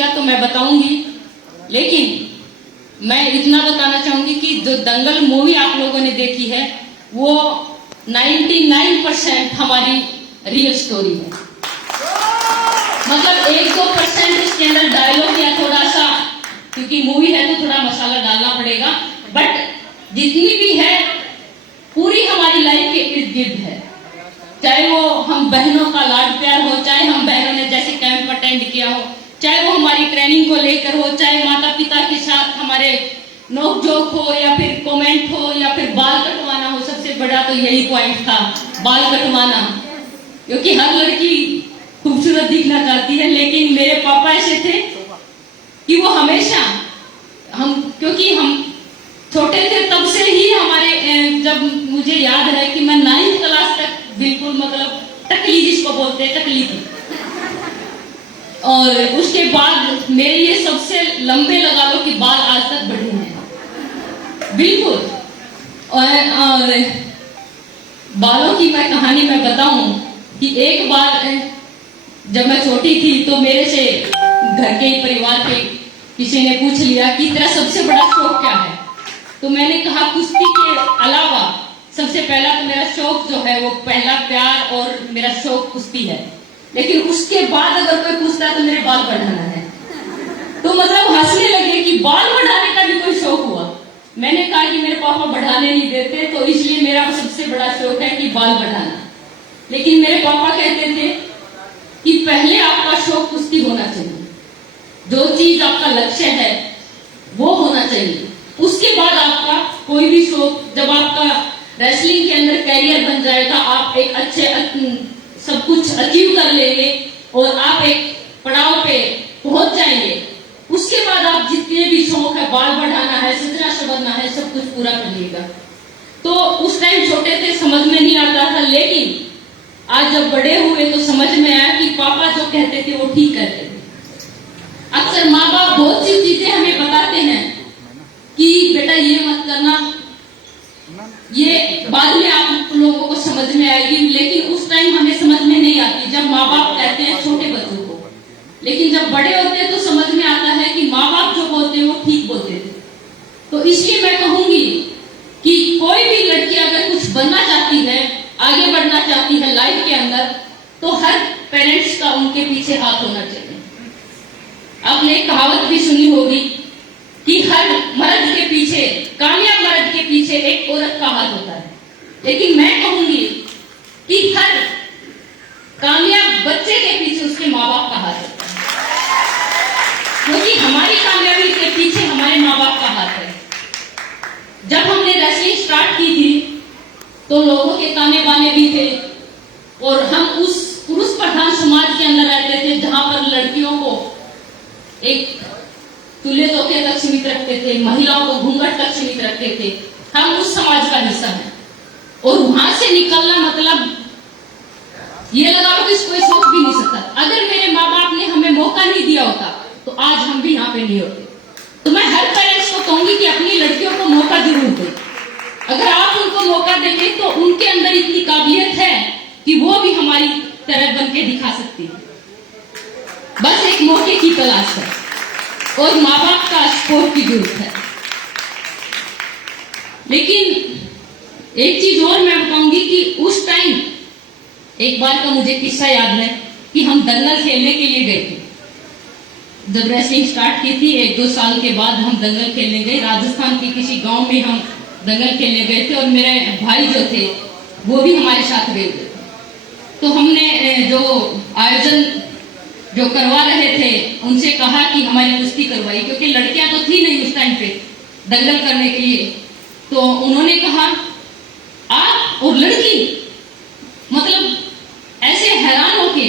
पूछिएगा तो मैं बताऊंगी, लेकिन मैं इतना बताना चाहूंगी कि जो दंगल मूवी आप लोगों ने देखी है वो 99% हमारी रियल स्टोरी है। मतलब 1-2% उसके अंदर डायलॉग या थोड़ा सा, क्योंकि मूवी है तो थोड़ा मसाला डालना पड़ेगा, बट जितनी भी है पूरी हमारी लाइफ के इर्द गिर्द है। चाहे वो हम बहनों का लाड प्यार हो, चाहे हम बहनों ने जैसे कैंप अटेंड किया हो, चाहे वो हमारी ट्रेनिंग को लेकर हो, चाहे माता पिता के साथ हमारे नोक-झोंक हो, या फिर कमेंट हो, या फिर बाल कटवाना हो। सबसे बड़ा तो यही पॉइंट था, बाल कटवाना, क्योंकि हर लड़की खूबसूरत दिखना चाहती है। लेकिन मेरे पापा ऐसे थे कि वो हमेशा क्योंकि हम छोटे थे तब से ही हमारे, जब मुझे याद है कि मैं 9वीं क्लास तक बिल्कुल मतलब टकली, जिसको बोलते हैं टकली थी, और उसके बाद मेरे ये सबसे लंबे लगा लो कि बाल आज तक बढ़े हैं बिल्कुल। और बालों की मैं कहानी मैं बताऊं कि एक बार जब मैं छोटी थी तो मेरे से घर के परिवार के किसी ने पूछ लिया कि तेरा सबसे बड़ा शौक क्या है, तो मैंने कहा कुश्ती के अलावा सबसे पहला तो मेरा शौक जो है वो पहला प्यार और मेरा शौक कुश्ती है। लेकिन उसके बाद अगर कोई पूछता है तो मेरे बाल बढ़ाना है, तो मतलब हंसने लगे कि बाल बढ़ाने का भी कोई शौक हुआ। मैंने कहा कि मेरे पापा बढ़ाने नहीं देते, तो इसलिए मेरा सबसे बड़ा शौक है कि बाल बढ़ाना। लेकिन मेरे पापा कहते थे कि पहले आपका शौक कुश्ती होना चाहिए, जो चीज आपका लक्ष्य है वो होना चाहिए, उसके बाद आपका कोई भी शौक, जब आपका रेसलिंग के अंदर कैरियर बन जाएगा, आप एक अच्छे सब कुछ अचीव कर लेंगे और आप एक पड़ाव पे पहुंच जाएंगे, उसके बाद आप जितने भी शौक है, बाल बढ़ाना है, सजना संवरना है, सब कुछ पूरा कर लीजिएगा। तो उस टाइम छोटे थे, समझ में नहीं आता था, लेकिन आज जब बड़े हुए तो समझ में आया कि पापा जो कहते थे वो ठीक कहते थे। अक्सर माँ बाप बहुत सी चीजें हमें बताते हैं कि बेटा ये मत करना, ये बाद में आप लोगों को समझ में आएगी, लेकिन उस टाइम हमें समझ में नहीं आती जब माँ बाप कहते हैं छोटे बच्चों को। लेकिन जब बड़े होते हैं तो समझ में आता है कि माँ बाप जो बोलते हैं वो ठीक बोलते थे। तो इसलिए मैं कहूंगी कि कोई भी लड़की अगर कुछ बनना चाहती है, आगे बढ़ना चाहती है लाइफ के अंदर, तो हर पेरेंट्स का उनके पीछे हाथ होना चाहिए। आपने एक कहावत भी सुनी होगी कि हर मर्द के पीछे, कामयाब मर्द के पीछे एक औरत का हाथ होता है, लेकिन मैं कहूंगी कि हर कामयाब बच्चे के पीछे उसके माँ बाप का हाथ होता है, क्योंकि हमारी कामयाबी के पीछे हमारे माँ बाप का हाथ है। जब हमने रेसलिंग स्टार्ट की थी तो लोगों के ताने बाने भी थे, और हम उस पुरुष प्रधान समाज के अंदर रहते थे जहां पर लड़कियों को एक चूल्हे तोखे तक सीमित रखते थे, महिलाओं को घूंघट तक सीमित रखते थे। हम उस समाज का हिस्सा हैं, और वहां से निकलना मतलब ये लगा लो कि कोई सोच भी नहीं सकता। अगर मेरे माँ बाप ने हमें मौका नहीं दिया होता तो आज हम भी यहाँ पे नहीं होते। तो मैं हर पेरेंट्स को कहूंगी कि अपनी लड़कियों को मौका जरूर दें। अगर आप उनको मौका देंगे तो उनके अंदर इतनी काबिलियत है कि वो भी हमारी तरह बन के दिखा सकती है। बस एक मौके की तलाश है और माँ बाप का सपोर्ट की जरूरत है। लेकिन एक चीज और मैं बताऊंगी कि उस टाइम एक बार का मुझे किस्सा याद है कि हम दंगल खेलने के लिए गए थे। जब रेसलिंग स्टार्ट की थी 1-2 साल के बाद हम दंगल खेलने गए। राजस्थान के किसी गांव में हम दंगल खेलने गए थे, और मेरे भाई जो थे वो भी हमारे साथ गए थे। तो हमने जो आयोजन जो करवा रहे थे उनसे कहा कि हमारी कुश्ती करवाई, क्योंकि लड़कियां तो थी नहीं उस टाइम पे दंगल करने के लिए। तो उन्होंने कहा आप और लड़की, मतलब ऐसे हैरान होके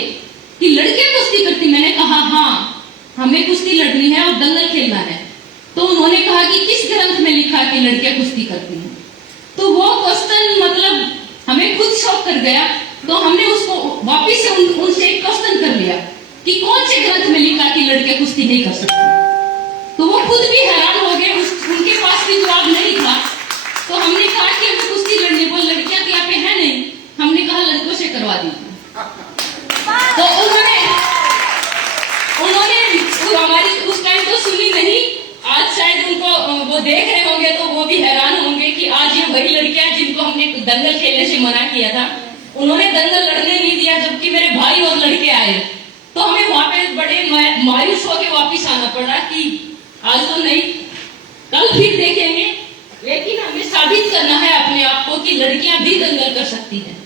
कि लड़कियां कुश्ती करती। मैंने कहा हाँ, हमें कुश्ती लड़नी है और दंगल खेलना है। तो उन्होंने कहा कि किस ग्रंथ में लिखा है कि लड़कियां कुश्ती करती हैं। तो वो क्वेश्चन मतलब हमें खुद शॉक कर गया। तो हमने उसको वापिस से उनसे एक क्वेश्चन कर लिया कि कौन से ग्रंथ में लिखा कि लड़कियां कुश्ती नहीं कर सकती। तो वो खुद भी हैरान हो गए, उनके पास भी जवाब नहीं था। तो हमने कहा कि हमें कुश्ती लड़नी, वो लड़कियां तो यहाँ पे है नहीं। हमने कहा लड़कों से करवा दीजिए। तो उन्होंने हमारी सुनी नहीं, आज शायद उनको वो देख रहे होंगे तो वो भी हैरान होंगे कि आज ये वही लड़कियां जिनको हमने दंगल खेलने से मना किया था, उन्होंने दंगल लड़ने नहीं दिया, जबकि मेरे भाई और लड़के आए। तो हमें वहां पे बड़े मायूस होकर वापिस आना पड़ा कि आज तो नहीं, कल फिर देखेंगे, लेकिन हमें साबित करना है अपने आप को कि लड़कियां भी दंगल कर सकती हैं।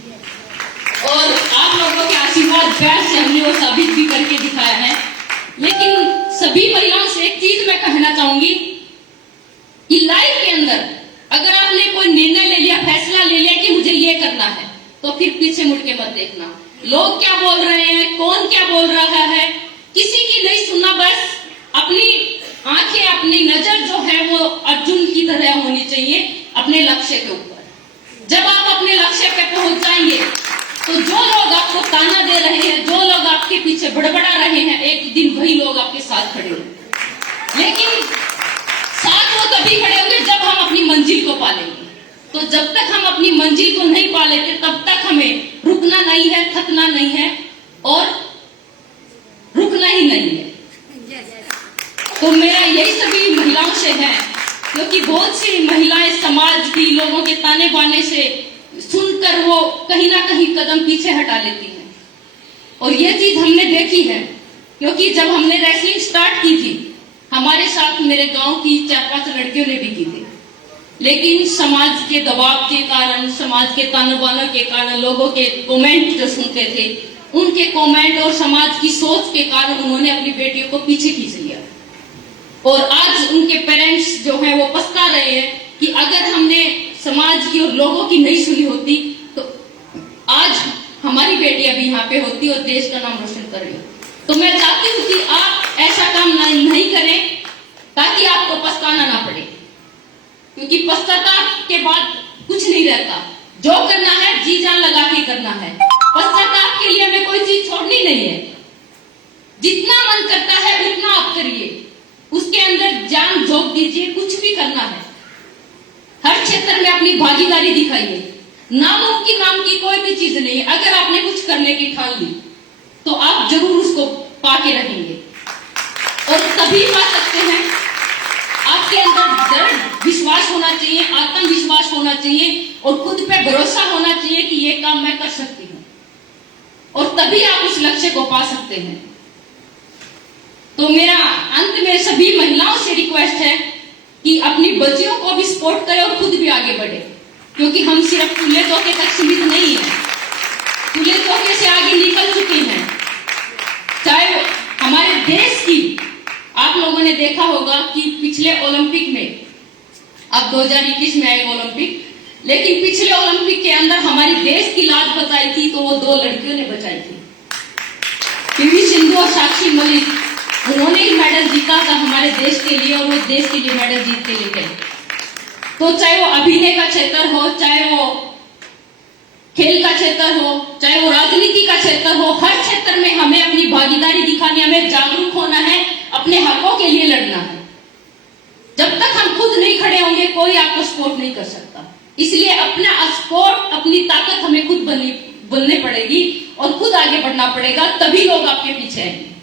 और आप लोगों के आशीर्वाद प्यार से हमने वो साबित भी करके दिखाया है। लेकिन सभी महिलाओं से एक चीज मैं कहना चाहूंगी कि लाइफ के अंदर अगर आपने कोई निर्णय ले लिया, फैसला ले लिया कि मुझे ये करना है, तो फिर पीछे मुड़ के मत देखना। लोग क्या बोल रहे हैं, कौन क्या बोल रहा है, किसी की नहीं सुनना। बस अपनी आंखें, अपनी नजर जो है वो अर्जुन की तरह होनी चाहिए अपने लक्ष्य के ऊपर। जब आप अपने लक्ष्य पे पहुंच जाएंगे तो जो लोग आपको ताना दे रहे हैं, जो लोग आपके पीछे बड़बड़ा रहे हैं, एक दिन वही लोग आपके साथ खड़े होंगे। लेकिन साथ वो तभी खड़े होंगे जब हम अपनी मंजिल को पालेंगे। तो जब तक हम अपनी मंजिल को नहीं पालेंगे तब तक हमें रुकना नहीं है, थकना नहीं है और रुकना ही नहीं है। तो मेरा यही सभी महिलाओं से है, क्योंकि बहुत सी महिलाएं समाज की लोगों के ताने बाने से सुनकर वो कहीं ना कहीं कदम पीछे हटा लेती हैं। और ये चीज हमने देखी है, क्योंकि जब हमने रेसलिंग स्टार्ट की थी, हमारे साथ मेरे गांव की 4-5 लड़कियों ने भी की थी। लेकिन समाज के दबाव के कारण, समाज के ताने बाने के कारण, लोगों के कमेंट जो सुनते थे, उनके कमेंट और समाज की सोच के कारण उन्होंने अपनी बेटियों को पीछे खींच लिया। और आज उनके पेरेंट्स जो हैं वो पछता रहे हैं कि अगर हमने समाज की और लोगों की नहीं सुनी होती तो आज हमारी बेटियां भी यहाँ पे होती और देश का नाम रोशन कर रही। तो मैं चाहती हूँ कि आप ऐसा काम नहीं करें ताकि आपको पछताना ना पड़े, क्योंकि पश्चाताप के बाद कुछ नहीं रहता। जो करना है जी जान लगा के करना है। पश्चाताप के लिए हमें कोई चीज छोड़नी नहीं है। जितना मन करता है उतना आप करिए, उसके अंदर जान झोंक दीजिए। कुछ भी करना है, हर क्षेत्र में अपनी भागीदारी दिखाइए। नामुमकिन नाम की कोई भी चीज नहीं है। अगर आपने कुछ करने की ठान ली तो आप जरूर उसको पाके रहेंगे और तभी पा सकते हैं। आपके अंदर दृढ़ विश्वास होना चाहिए, आत्मविश्वास होना चाहिए और खुद पे भरोसा होना चाहिए कि ये काम मैं कर सकती हूँ, और तभी आप उस लक्ष्य को पा सकते हैं। तो मेरा अंत में सभी महिलाओं से रिक्वेस्ट है कि अपनी बच्चियों को भी सपोर्ट करें और खुद भी आगे बढ़े, क्योंकि हम सिर्फ खुले तोहफे तक सीमित नहीं है, खुले तोहफे से आगे निकल चुके हैं। चाहे हमारे देश की, आप लोगों ने देखा होगा कि पिछले ओलंपिक में, अब 2021 में आए ओलंपिक, लेकिन पिछले ओलंपिक के अंदर हमारे देश की लाज बचाई थी तो वो 2 लड़कियों ने बचाई थी, पीवी सिंधु और साक्षी मलिक। उन्होंने ही मेडल जीता था हमारे देश के लिए और वो देश के लिए मेडल जीत के लेके। तो चाहे वो अभिनय का क्षेत्र हो, चाहे वो खेल का क्षेत्र हो, चाहे वो राजनीति का क्षेत्र हो, हर क्षेत्र में हमें अपनी भागीदारी दिखानी, हमें जागरूक होना है, अपने हकों के लिए लड़ना है। जब तक हम खुद नहीं खड़े होंगे कोई आपको सपोर्ट नहीं कर सकता। इसलिए अपना सपोर्ट, अपनी ताकत हमें खुद बननी पड़ेगी और खुद आगे बढ़ना पड़ेगा, तभी लोग आपके पीछे आएंगे।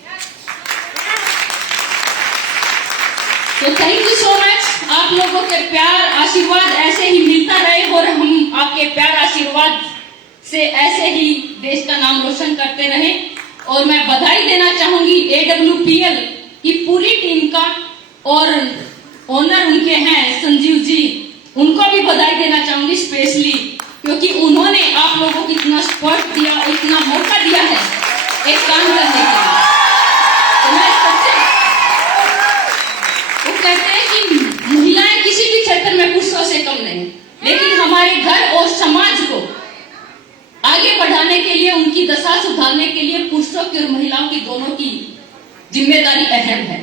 तो थैंक यू सो मच। आप लोगों के प्यार आशीर्वाद ऐसे ही मिलता रहे और हम आपके प्यार आशीर्वाद से ऐसे ही देश का नाम रोशन करते रहें। और मैं बधाई देना चाहूंगी AWPL की पूरी टीम का, और ओनर उनके हैं संजीव जी, उनको भी बधाई देना चाहूंगी स्पेशली, क्योंकि उन्होंने आप लोगों को इतना सपोर्ट दिया और इतना मौका दिया है एक काम करने के लिए। तो मैं सबसे, वो कहते हैं कि महिलाएं किसी भी क्षेत्र में पुरुषों से कम नहीं, लेकिन हमारे घर और समाज को आगे बढ़ाने के लिए, उनकी दशा सुधारने के लिए पुरुषों की और महिलाओं की दोनों की जिम्मेदारी अहम है।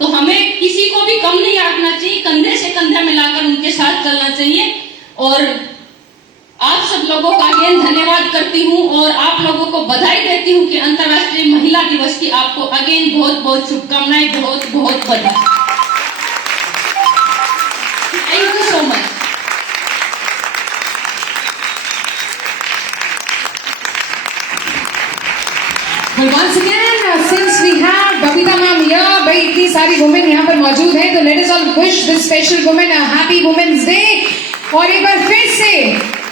तो हमें किसी को भी कम नहीं आंकना चाहिए, कंधे से कंधा मिलाकर उनके साथ चलना चाहिए। और आप सब लोगों का अगेन धन्यवाद करती हूँ और आप लोगों को बधाई देती हूँ कि अंतर्राष्ट्रीय महिला दिवस की आपको अगेन बहुत बहुत शुभकामनाएं, बहुत बहुत बधाई। Thank you so much. Well, once again, since we have Babita ma'am here, भाई इतनी सारी women यहाँ पर मौजूद हैं, तो let us all wish this special woman a happy Women's Day. और एक बार फिर से